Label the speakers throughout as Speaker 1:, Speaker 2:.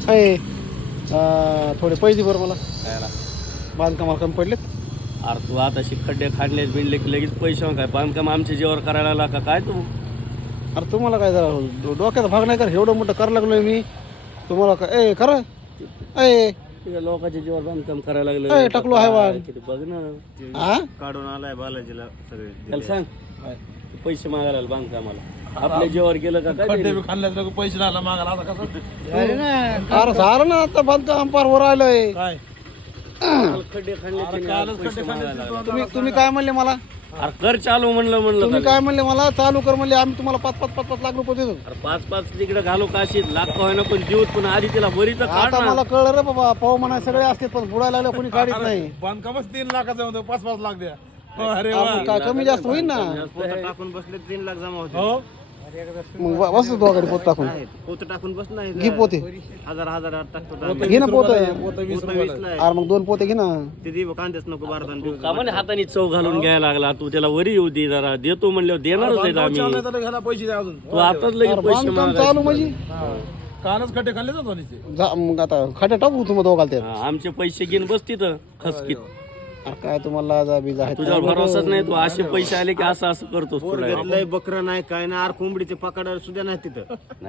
Speaker 1: थोडे पैसे बरं मला
Speaker 2: खायला.
Speaker 1: बांधकामाला कमी पडलेत.
Speaker 2: अरे तू आता खड्डे खाडले बिनले की लगेच पैसे काय बांधकाम आमच्या जीवर करायला लागला का काय तू?
Speaker 1: अरे तुम्हाला काय जरा डोक्याचा भाग नाही कर, एवढं मोठं करायला लागलोय मी तुम्हाला काय खरं
Speaker 2: तुझ्या लोकांच्या जीवर बांधकाम करायला
Speaker 1: ए,
Speaker 2: लागलं.
Speaker 1: टाकलो हैवान.
Speaker 2: किती बघ ना
Speaker 1: हा
Speaker 3: काढून आलाय बालाजीला सगळे
Speaker 2: त्याला सांग पैसे मागायला लागले बांधकामाला. आपल्या जीवर गेलं का काय ते?
Speaker 4: खाल्ल्यात पैसे राहिला मागायला आता कसं
Speaker 1: अरे झालं ना आता बांधकाम पार वर आलंय.
Speaker 4: काय
Speaker 2: खड्डे खाल्ले
Speaker 4: अरे
Speaker 2: त्याने,
Speaker 4: कालच
Speaker 2: पैसे
Speaker 4: खड्डे
Speaker 2: मागायला लागले.
Speaker 1: तुम्ही काय म्हणले मला?
Speaker 2: अरे कर चालू म्हणलं
Speaker 1: तुम्ही
Speaker 2: का?
Speaker 1: काय म्हणले मला? चालू कर म्हणले, आम्ही तुम्हाला 5-5 लाख रुपये देतो.
Speaker 2: अरे 5-5 तिकडे घालू काशीत लाख का होईना पण देऊत, पण आधी तिला बरी तर काढ
Speaker 1: आता
Speaker 2: ना.
Speaker 1: मला कळलं रे बाबा, पाहू म्हणा सगळे असते पण बुडायला लागलं कोणी काढत नाही.
Speaker 4: बांधकामच 3 लाखाचं होतं, 5-5 लाख द्या. अरे वा
Speaker 1: आपण काय कमी जास्त होईल ना.
Speaker 3: पोतं टाकून बसले 3 लाख जमा होते.
Speaker 4: हो
Speaker 1: मग बस दोघांनी पोत टाकून
Speaker 3: पोतं टाकून बस नाही
Speaker 1: घे पोते,
Speaker 3: हजार टाकतो आम्ही.
Speaker 1: घे ना पोत.
Speaker 4: पोतं 20
Speaker 3: पोतं 20 ला आहे.
Speaker 1: अरे मग 2 पोते घे ना.
Speaker 3: ते दे कांदेच नको बारदान देऊ.
Speaker 2: का म्हणे हाताने चव घालून घ्यायला लागला तू? त्याला वरी येऊ दे जरा, देतो म्हणल्यावर देणारच आहेत आम्ही.
Speaker 4: घ्यायला पैसे द्या अजून.
Speaker 2: तू आताच लगेच पैसे
Speaker 1: बांधकाम चालू म्हणजे
Speaker 4: कालच खड्डे खाल्ले जातो नुसते.
Speaker 1: मग आता खड्या टाकू तुम्ही दोघाल ते.
Speaker 2: आमचे पैसे घेऊन बस तिथं खसकीत.
Speaker 1: अरे काय तुम्हाला लाजा बीज आहे?
Speaker 2: तुझ्यावर भरोसाच नाही. तू असे पैसे आले की असं करतोस
Speaker 3: पोर
Speaker 2: तुला.
Speaker 3: घेतलंय बकरं नाही काय नाही, आर कोंबडीचे पकड सुद्धा नाही तिथं.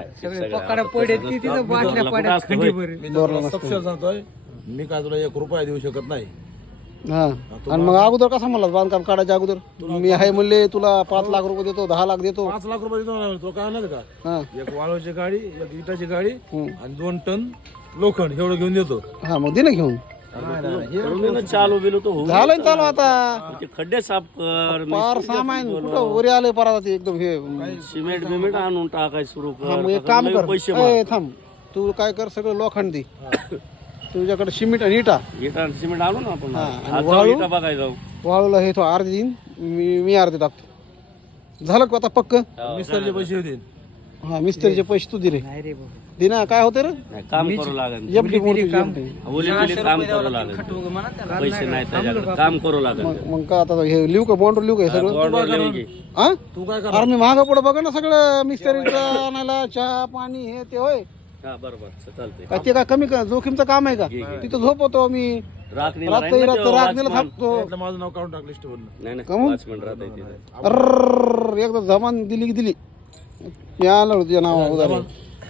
Speaker 4: मी तुला सपशेल सांगतोय, मी काय तुला 1 रुपया देऊ शकत नाही.
Speaker 1: हा आणि मग अगोदर कसा म्हणला बांधकाम काढायच्या अगोदर मी आहे म्हणले तुला 5 लाख रुपये देतो, 10 लाख देतो.
Speaker 4: 5 लाख रुपये देतो ना, तो काय नाही का?
Speaker 1: हा
Speaker 4: 1 वाळूची गाडी, 1 इटाची गाडी
Speaker 1: हम्म.
Speaker 4: आणि 2 टन लोखंड एवढं घेऊन देतो.
Speaker 1: हा मग दे ना घेऊन.
Speaker 2: करून दे ना, चालू बिलू तो होऊ दे.
Speaker 1: झालं ना चालू आता.
Speaker 2: ते खड्डे साफ कर,
Speaker 1: पार सामान कुठं वरी आलंय परत आता ते एकदम हे.
Speaker 2: सिमेंट बिमेंट आणून टाकाय सुरू
Speaker 1: हा मग
Speaker 2: कर.
Speaker 1: एक काम कर,
Speaker 2: पैसे
Speaker 1: ए, थांब तू काय कर, सगळं लोखंड दे. तुझ्याकडे सिमेंट आणि इटा
Speaker 2: इटा सिमेंट आणू ना आपण.
Speaker 1: हा, आणि
Speaker 2: आज जाऊ
Speaker 1: वाळू?
Speaker 2: इटा बघाय जाऊ.
Speaker 1: वाळूला हे तो अर्धे देईन, मी अर्धे टाकतो. झालं का आता पक्क?
Speaker 4: मिस्टरचे पैसे होतील.
Speaker 1: हा मिस्त्रीचे पैसे तू दे रे. दे ना, काय होते रे
Speaker 2: नाही, काम करू लागेल.
Speaker 1: एफडी मोठी एफडी.
Speaker 2: ओली बिली काम करू लागेल. पैसे नाही त्याच्याकडे, काम करू लागेल.
Speaker 1: मग का आता हे लिहू का बॉन्डवर लिहू का हे सगळं?
Speaker 2: बॉर्डर लिहून घे.
Speaker 1: हा
Speaker 4: तू काय कर?
Speaker 1: अरे मी मागं पुढे बघा ना सगळं मिस्त्रीचं आणायला चहा पाणी हे ते होय.
Speaker 2: हा बरोबर चालतंय.
Speaker 1: काय ते काय कमी जोखीमचं काम आहे का? तिथं झोपवतो मी
Speaker 2: राखणीला
Speaker 1: रात्री
Speaker 2: राहील ना ते
Speaker 1: राखणीला
Speaker 2: watchman.
Speaker 1: थांबतो.
Speaker 4: त्यातलं माझं नाव काढून टाक लिस्टवरून.
Speaker 2: नाही नाही
Speaker 1: काहून?
Speaker 2: वॉचमन राहत तिथे.
Speaker 1: अर एकदा जमान दिली की दिली. या आलं तुझ्या नाव उदाहरण.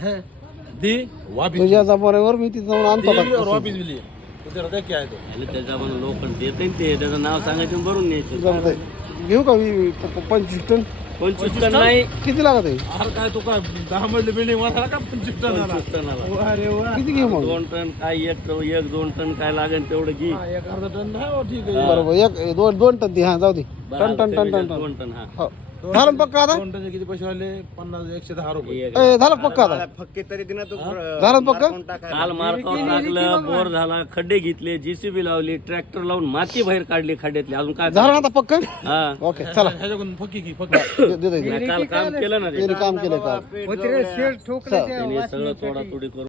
Speaker 4: दी वापिस
Speaker 1: तुझ्या जमान्यावर मी तिथं जाऊन आणतो
Speaker 4: दी और
Speaker 1: आता.
Speaker 4: वापिस भी लिए. तो तेरा देख क्या है तो.
Speaker 2: आणि त्याच्या आपण लोखंड देत ते त्याचं नाव सांगायचं भरून न्यायचं.
Speaker 1: जमतंय. घेऊ का मी 25 टन?
Speaker 2: 25 टन नाही,
Speaker 1: किती लागत आहे?
Speaker 4: अरे काय तू काय 10 मजली बिल्डिंग वाढायला का 25 टन आला?
Speaker 2: 25 टनाला.
Speaker 4: अरे वा.
Speaker 1: किती घेऊ मग?
Speaker 2: 2 टन काय, 1-2 टन काय लागेल तेवढं घे.
Speaker 4: एक अर्धा टन आहे हो, ठीक आहे.
Speaker 1: बरोबर, एक दोन टन दे. हा जाऊ दे. Ton ton ton ton ton.
Speaker 2: 2 ton हा.
Speaker 1: हो. झालं ना पक्का आता?
Speaker 4: 2 टनचे किती पैसे वाढले? 110 रुपये.
Speaker 1: झालं पक्का आता?
Speaker 3: फक्के तरी दिना तू
Speaker 1: झालं पक्का?
Speaker 2: काल मार्कावर टाकलं, बोर झाला, खड्डे घेतले, जेसीबी लावली, ट्रॅक्टर लावून माती बाहेर काढली खड्ड्यातली. अजून काय
Speaker 1: झालं ना आता पक्का?
Speaker 2: हा
Speaker 1: ओके चला.
Speaker 4: ह्याच्याकडून फक्की की फक्त
Speaker 1: दे
Speaker 2: नाही, काल काम केलं ना ते.
Speaker 1: काम केलं का?
Speaker 2: त्याने सगळं तोडातोडी करून